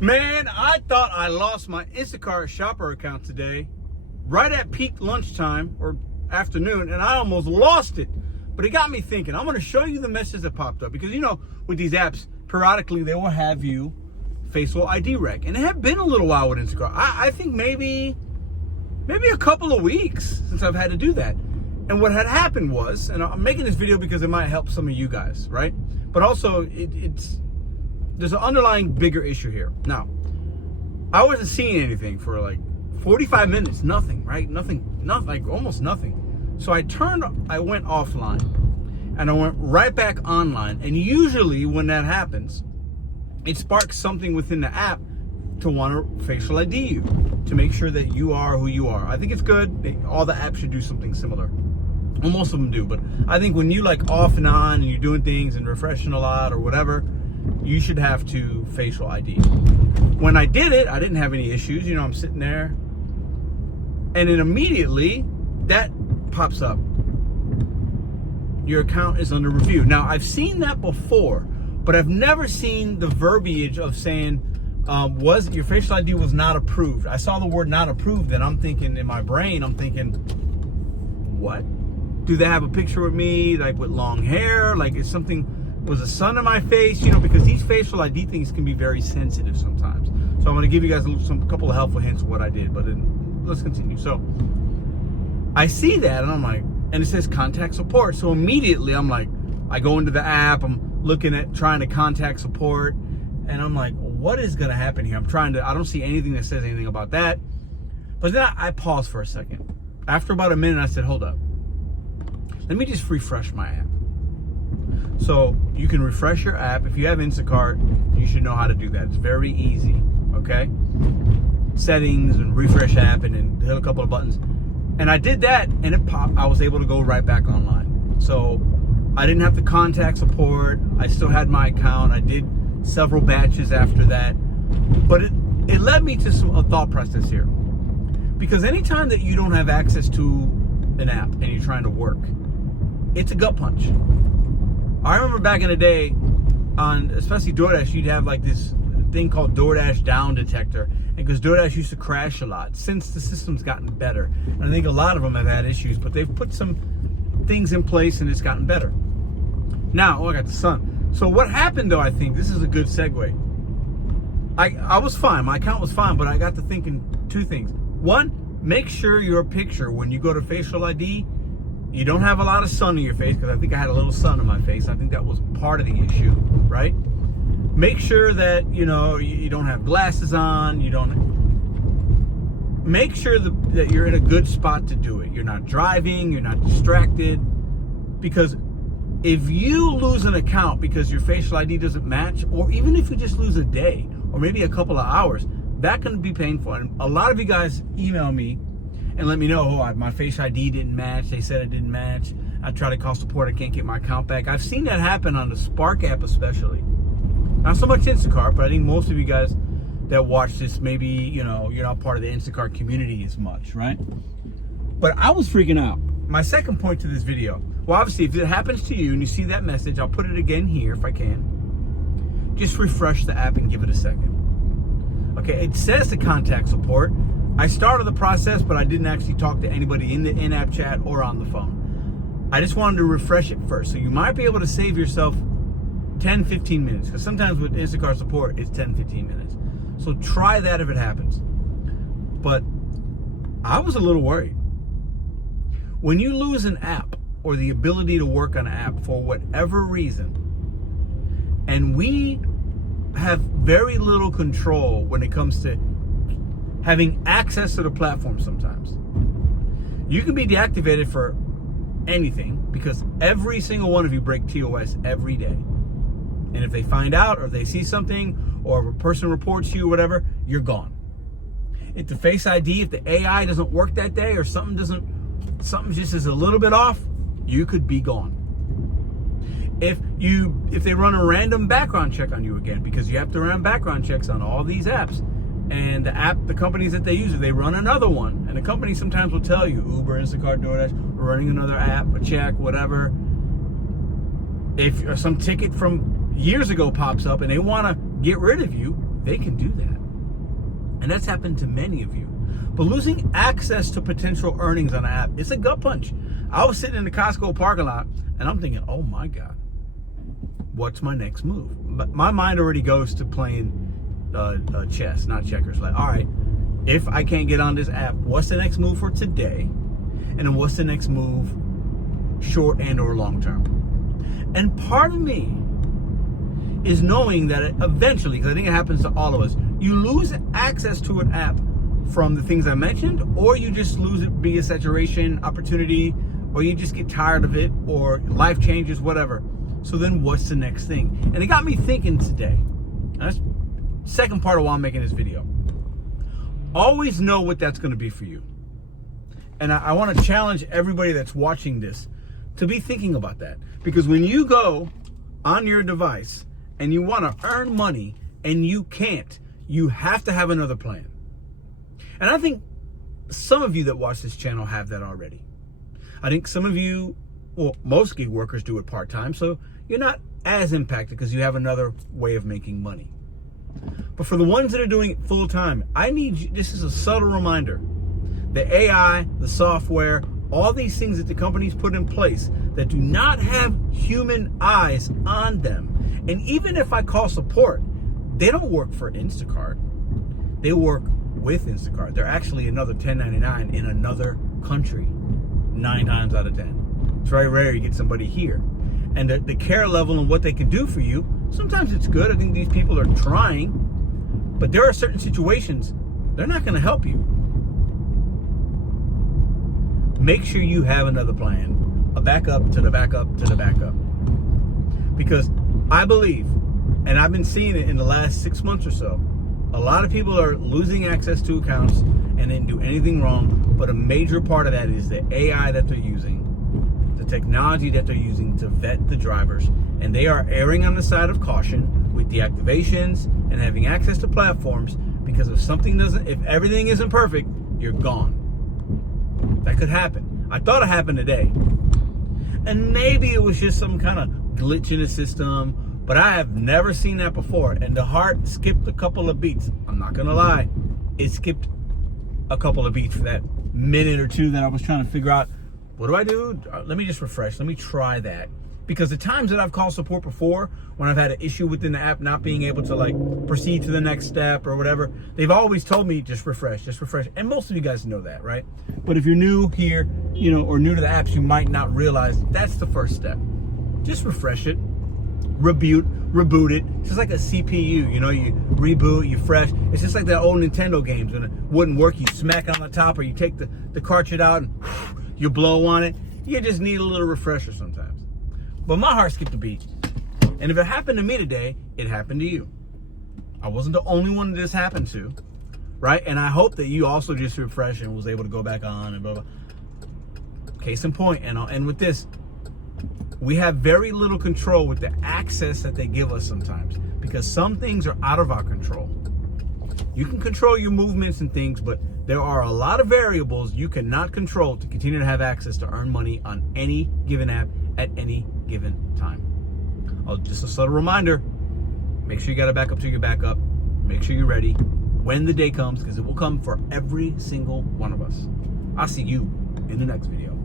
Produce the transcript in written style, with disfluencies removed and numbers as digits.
Man, I thought I lost my Instacart shopper account today, right at peak lunchtime or afternoon, and I almost lost it. But it got me thinking. I'm going to show you the message that popped up because, with these apps, periodically they will have you facial ID rec. And it had been a little while with Instacart. I think maybe a couple of weeks since I've had to do that. And what had happened was, and I'm making this video because it might help some of you guys, right? But also, there's an underlying bigger issue here. Now, I wasn't seeing anything for like 45 minutes, nothing, right? Nothing, like almost nothing. So I went offline and I went right back online. And usually when that happens, it sparks something within the app to want to facial ID you, to make sure that you are who you are. I think it's good. All the apps should do something similar. Well, most of them do, but I think when you like off and on and you're doing things and refreshing a lot or whatever, you should have to facial ID. When I did it, I didn't have any issues. I'm sitting there and then immediately that pops up. Your account is under review. Now, I've seen that before, but I've never seen the verbiage of saying, your facial ID was not approved. I saw the word not approved and I'm thinking in my brain, what? Do they have a picture of me like with long hair? Like was a sun in my face? Because these facial ID things can be very sensitive sometimes. So I'm going to give you guys a couple of helpful hints of what I did, but let's continue. So I see that and I'm like, and it says contact support. So immediately I'm like, I go into the app, I'm looking at trying to contact support and I'm like, what is going to happen here? I don't see anything that says anything about that. But then I paused for a second. After about a minute, I said, hold up. Let me just refresh my app. So you can refresh your app. If you have Instacart, you should know how to do that. It's very easy, okay? Settings and refresh app and then hit a couple of buttons. And I did that and it popped. I was able to go right back online. So I didn't have to contact support. I still had my account. I did several batches after that. But it led me to a thought process here. Because anytime that you don't have access to an app and you're trying to work, it's a gut punch. I remember back in the day on especially DoorDash, you'd have like this thing called DoorDash down detector. And because DoorDash used to crash a lot since the system's gotten better. And I think a lot of them have had issues, but they've put some things in place and it's gotten better. Now, I got the sun. So what happened though, I think, this is a good segue. I was fine, my account was fine, but I got to thinking two things. One, make sure your picture, when you go to facial ID, you don't have a lot of sun in your face, because I think I had a little sun in my face. I think that was part of the issue, right? Make sure that, you don't have glasses on. Make sure that you're in a good spot to do it. You're not driving, you're not distracted. Because if you lose an account because your facial ID doesn't match, or even if you just lose a day, or maybe a couple of hours, that can be painful. And a lot of you guys email me and let me know, my face ID didn't match. They said it didn't match. I try to call support. I can't get my account back. I've seen that happen on the Spark app especially. Not so much Instacart, but I think most of you guys that watch this, maybe, you're not part of the Instacart community as much, right? But I was freaking out. My second point to this video, well, obviously, if it happens to you and you see that message, I'll put it again here if I can. Just refresh the app and give it a second. Okay, it says to contact support. I started the process, but I didn't actually talk to anybody in the in-app chat or on the phone. I just wanted to refresh it first. So you might be able to save yourself 10, 15 minutes. Because sometimes with Instacart support, it's 10, 15 minutes. So try that if it happens. But I was a little worried. When you lose an app or the ability to work on an app for whatever reason, and we have very little control when it comes to having access to the platform sometimes. You can be deactivated for anything because every single one of you break TOS every day. And if they find out or if they see something or if a person reports you or whatever, you're gone. If the Face ID, if the AI doesn't work that day or something just is a little bit off, you could be gone. If they run a random background check on you again, because you have to run background checks on all these apps, and the companies that they use, they run another one, and the company sometimes will tell you, Uber, Instacart, DoorDash, we're running another app, a check, whatever. If some ticket from years ago pops up and they want to get rid of you, they can do that. And that's happened to many of you. But losing access to potential earnings on an app, it's a gut punch. I was sitting in the Costco parking lot and I'm thinking, oh my God, what's my next move? But my mind already goes to playing chess, not checkers. Like, all right, if I can't get on this app, what's the next move for today? And then what's the next move short and or long term? And part of me is knowing that eventually, because I think it happens to all of us, you lose access to an app from the things I mentioned, or you just lose it via saturation, opportunity, or you just get tired of it, or life changes, whatever. So then what's the next thing? And it got me thinking today. And that's the second part of why I'm making this video. Always know what that's going to be for you. And I want to challenge everybody that's watching this to be thinking about that. Because when you go on your device and you want to earn money and you can't, you have to have another plan. And I think some of you that watch this channel have that already. I think some of you, well, most gig workers do it part-time, so you're not as impacted because you have another way of making money. But for the ones that are doing it full-time, I need you, this is a subtle reminder. The AI, the software, all these things that the companies put in place that do not have human eyes on them. And even if I call support, they don't work for Instacart. They work with Instacart. They're actually another 1099 in another country, 9 times out of 10. It's very rare you get somebody here. And the care level and what they can do for you, sometimes it's good. I think these people are trying, but there are certain situations they're not going to help you. Make sure you have another plan, a backup to the backup to the backup. Because I believe, and I've been seeing it in the last 6 months or so, a lot of people are losing access to accounts and didn't do anything wrong, but a major part of that is the AI that they're using, the technology that they're using to vet the drivers, and they are erring on the side of caution with deactivations and having access to platforms, because if everything isn't perfect, you're gone. That could happen. I thought it happened today. And maybe it was just some kind of glitch in the system, but I have never seen that before. And the heart skipped a couple of beats. I'm not gonna lie. It skipped a couple of beats for that minute or two that I was trying to figure out, what do I do? Let me just refresh. Let me try that. Because the times that I've called support before, when I've had an issue within the app not being able to like proceed to the next step or whatever, they've always told me just refresh. And most of you guys know that, right? But if you're new here, or new to the apps, you might not realize that's the first step. Just refresh it, reboot it. It's just like a CPU, you reboot, you fresh. It's just like that old Nintendo games when it wouldn't work, you smack it on the top, or you take the cartridge out and you blow on it. You just need a little refresher sometimes. But my heart skipped a beat. And if it happened to me today, it happened to you. I wasn't the only one that this happened to, right? And I hope that you also just refreshed and was able to go back on and blah, blah. Case in point, and I'll end with this. We have very little control with the access that they give us sometimes, because some things are out of our control. You can control your movements and things, but there are a lot of variables you cannot control to continue to have access to earn money on any given app at any given time. Just a subtle reminder, make sure you got a backup to your backup. Make sure you're ready when the day comes, because it will come for every single one of us. I'll see you in the next video.